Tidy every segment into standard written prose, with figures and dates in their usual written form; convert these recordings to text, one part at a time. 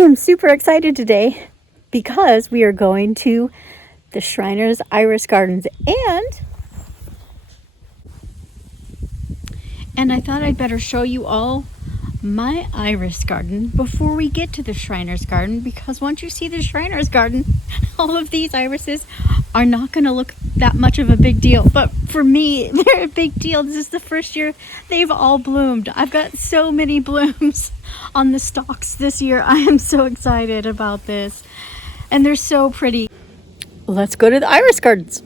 am super excited today because we are going to the Schreiner's Iris Gardens and I thought I'd better show you all my iris garden before we get to the Schreiner's garden, because once you see the Schreiner's garden, all of these irises are not going to look that much of a big deal. But for me, they're a big deal. This is the first year they've all bloomed. I've got so many blooms on the stalks this year. I am so excited about this. And they're so pretty. Let's go to the iris gardens.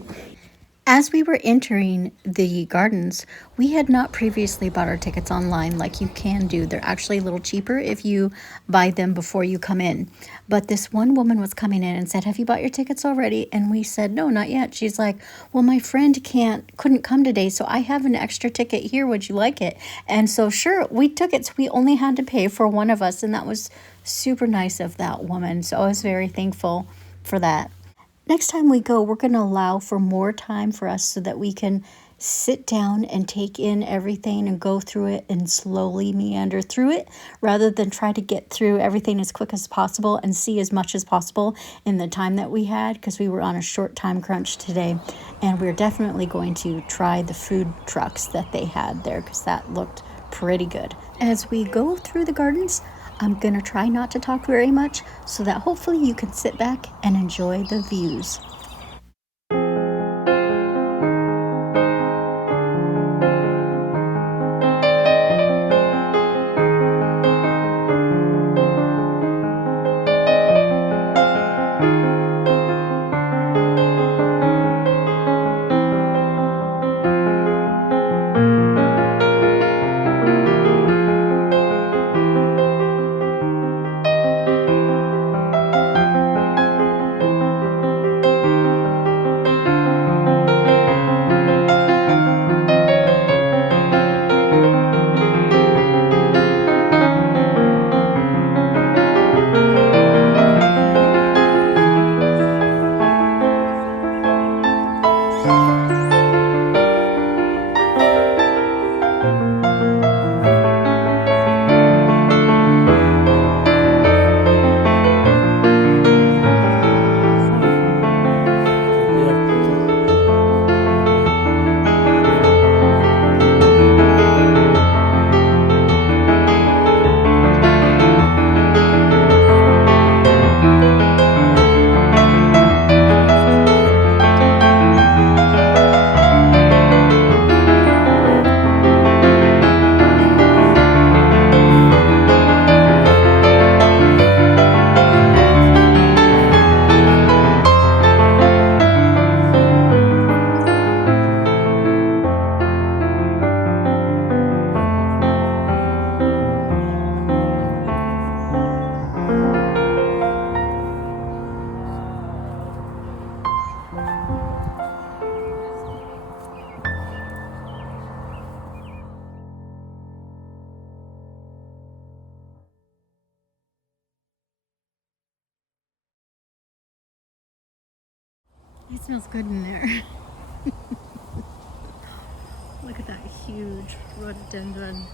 As we were entering the gardens, we had not previously bought our tickets online like you can do. They're actually a little cheaper if you buy them before you come in. But this one woman was coming in and said, "Have you bought your tickets already?" And we said, "No, not yet." She's like, "Well, my friend couldn't come today, so I have an extra ticket here. Would you like it?" And so sure, we took it. So we only had to pay for one of us, and that was super nice of that woman. So I was very thankful for that. Next time we go, we're going to allow for more time for us so that we can sit down and take in everything and go through it and slowly meander through it, rather than try to get through everything as quick as possible and see as much as possible in the time that we had, because we were on a short time crunch today. And we're definitely going to try the food trucks that they had there, because that looked pretty good. As we go through the gardens, I'm going to try not to talk very much so that hopefully you can sit back and enjoy the views. It smells good in there. Look at that huge rhododendron.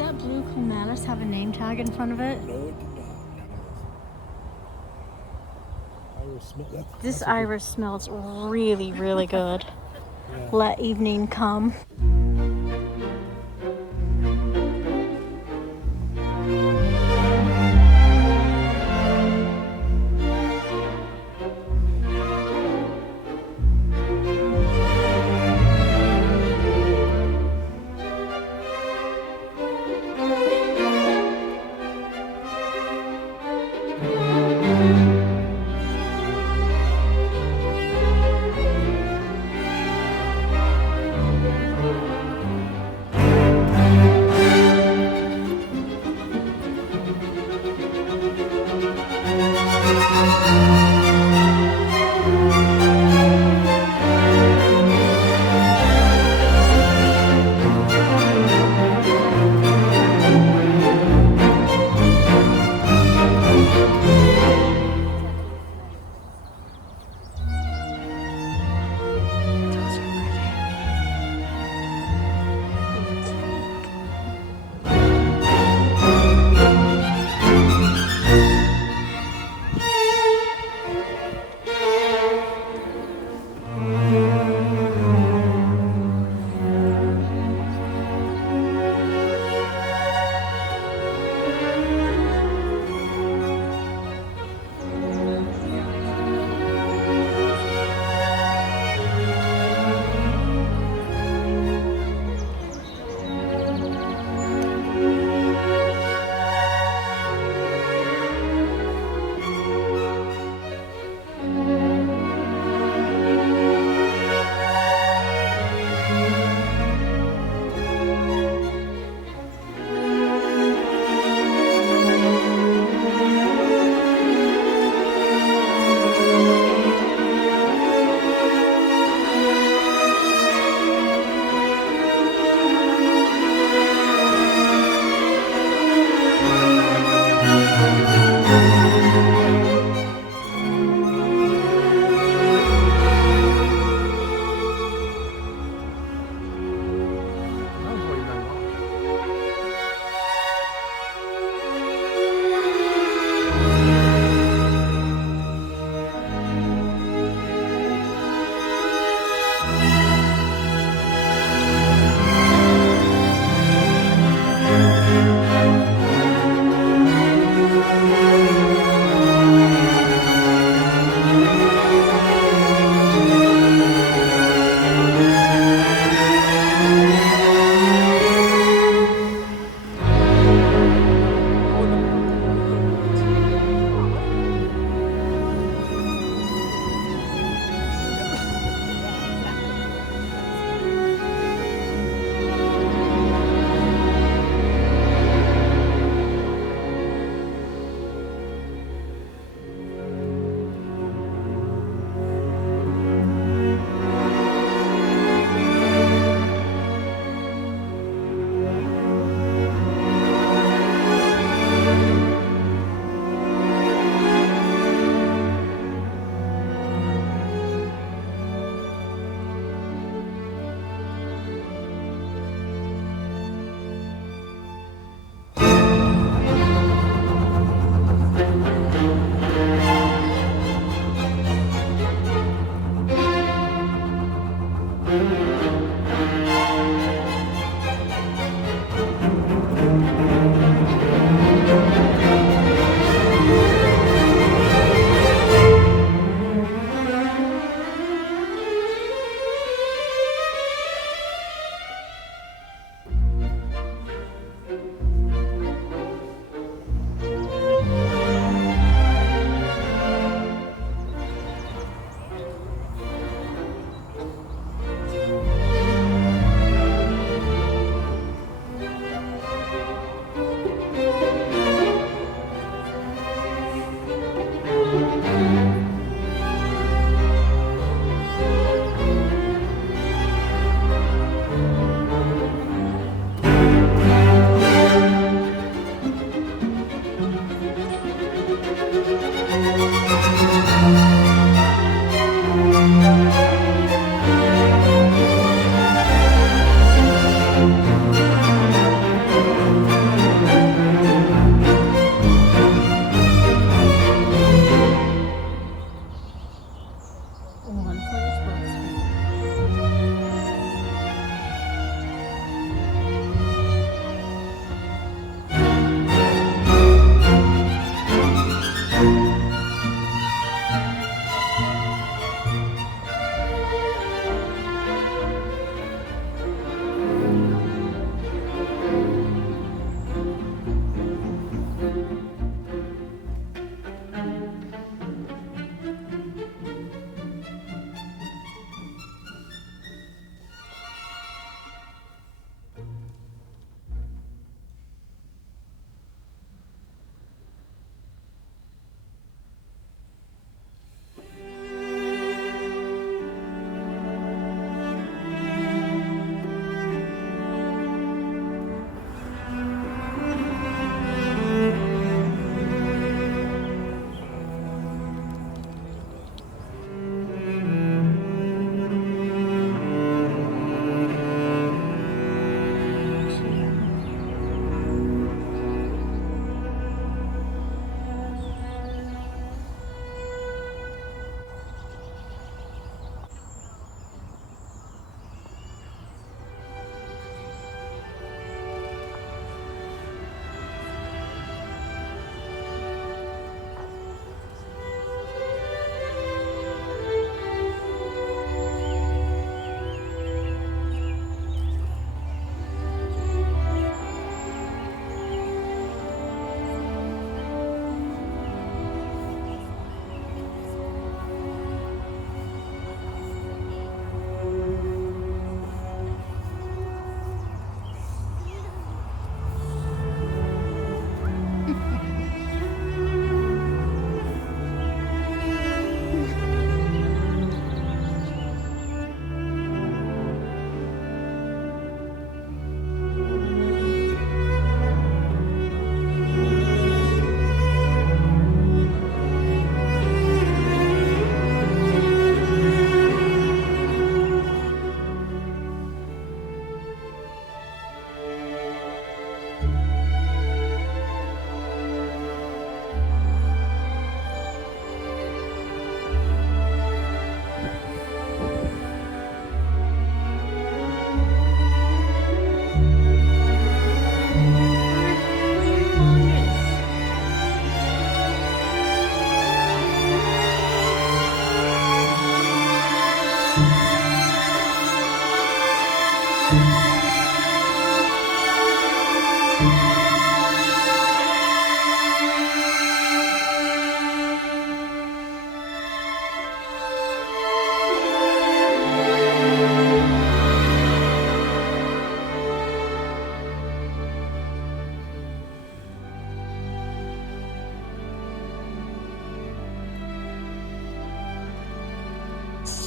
that blue clematis have a name tag in front of it? No, it did not. This iris smells really, really good. Yeah. Let evening come.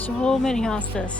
so many hostas.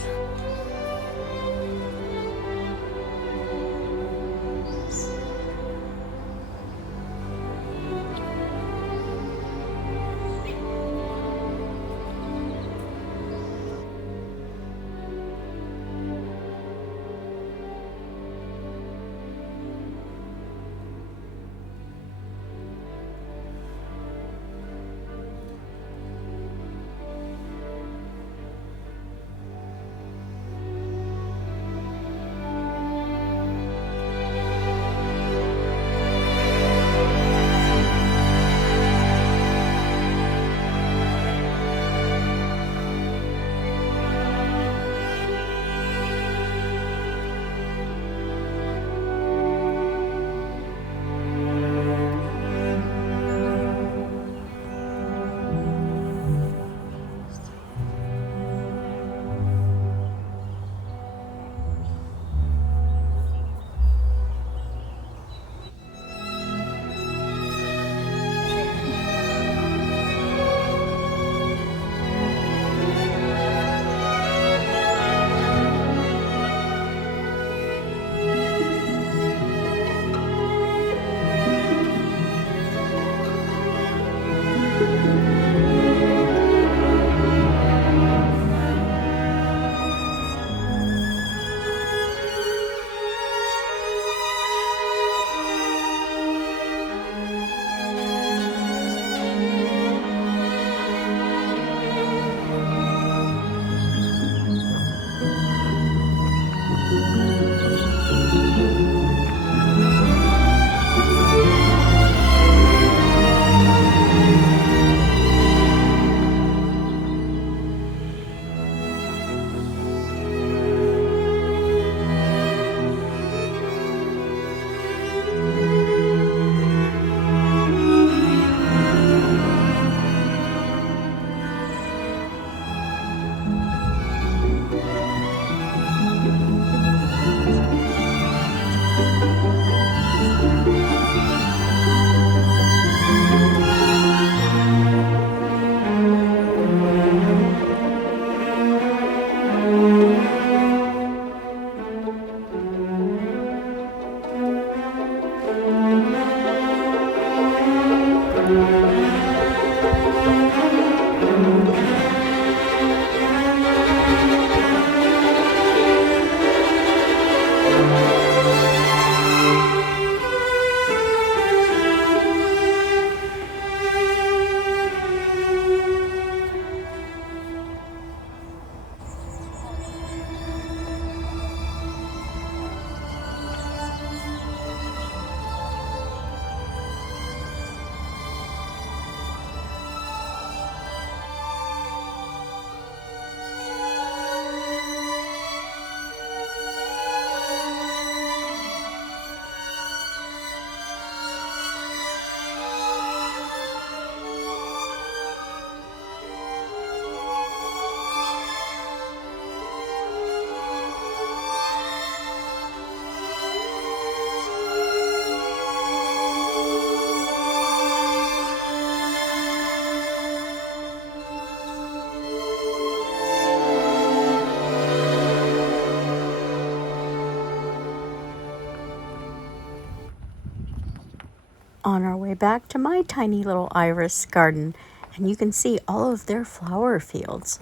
On our way back to my tiny little iris garden, and you can see all of their flower fields.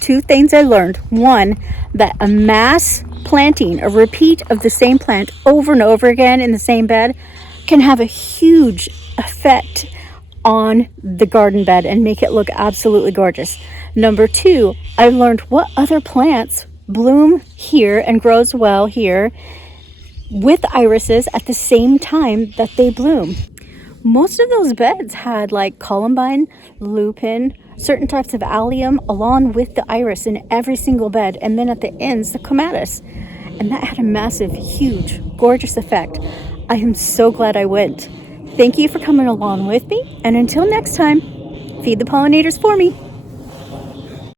Two things I learned. One, that a mass planting, a repeat of the same plant over and over again in the same bed, can have a huge effect on the garden bed and make it look absolutely gorgeous. Number two, I learned what other plants bloom here and grows well here with irises at the same time that they bloom. Most of those beds had like columbine, lupin, certain types of allium along with the iris in every single bed, and then at the ends the clematis, and that had a massive, huge, gorgeous effect. I am so glad I went. Thank you for coming along with me, and until next time, feed the pollinators for me.